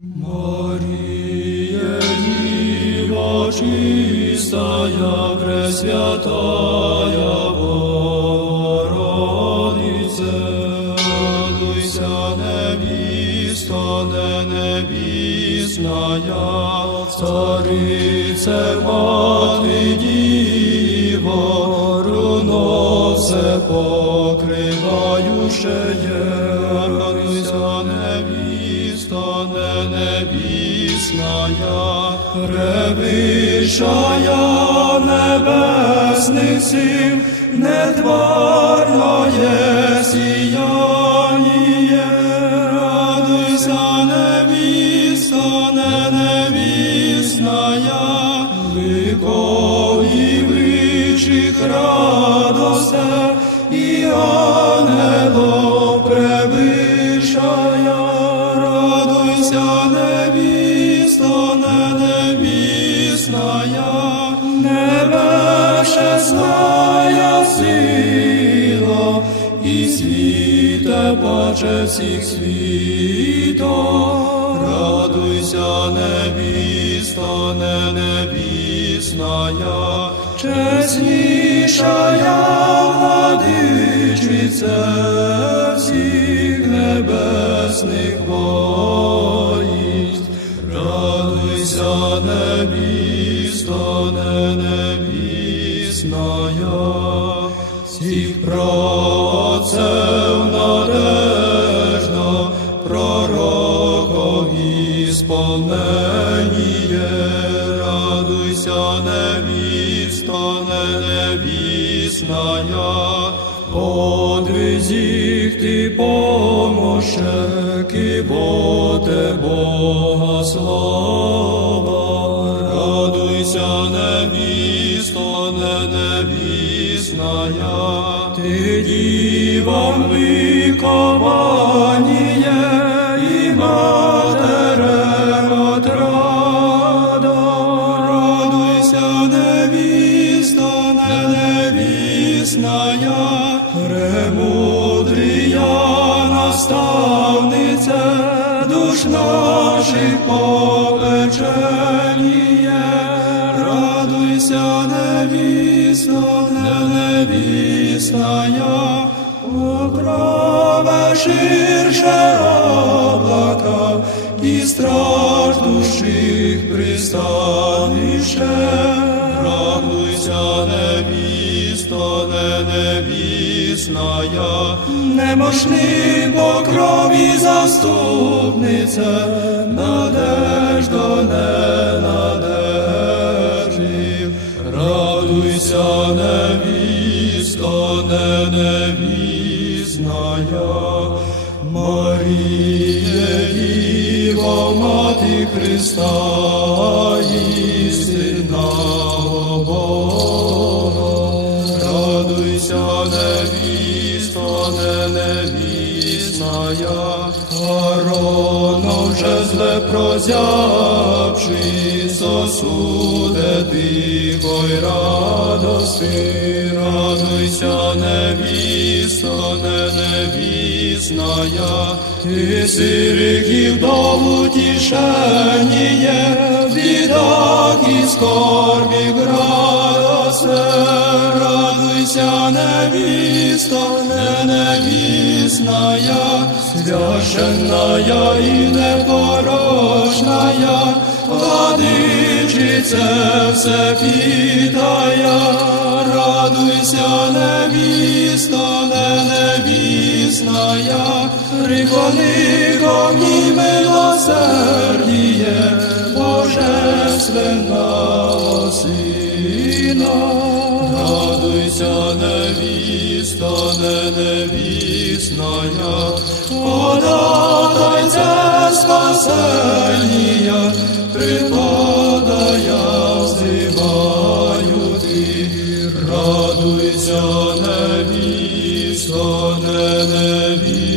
Мария, Дива чистая, Пресвятая невестная, царице, мати Діво, руно все покриваючеє, радуйся, невіста, не невісная, превищая небесних сил, нетварное сіяние, і ангело превишая, радуйся, невіста, не невісная, небешесная сила, і світе паче всіх світов, радуйся, невіста, не невісная, чеснішая радуйся, невіста, не невісная, всіх працев надежда, пророков ісполненіє, радуйся, невіста, не невісная, подвізіх ти помощек, і воте Бога слава, радуйся, невісто, не невісная, ти дівам викованіє, наставниця, душ наших попеченіє, радуйся, невісто, не невісная, покрове ширше облака, і страх душих пристанище, невісная, немощним покрові заступниця, надежда не надежив, радуйся, невісто, не невісная, Маріє, Діво, Мати Христа, невісная, Аароном вже зле прозявши, сосуде тихо й радости, радуйся, невісто, не невісная, ти сириків до утішеніє, в бідах і скорбі радосте, невісная, священная і непорочная, владичице все питая, радуйся, невісто, не невісная, приходи ко мені милосердіє, Божественного Сина, радуйся, невіста, не невісна, податайця спасення, припадая, взиваю ти, радуйся, невіста, не невісна.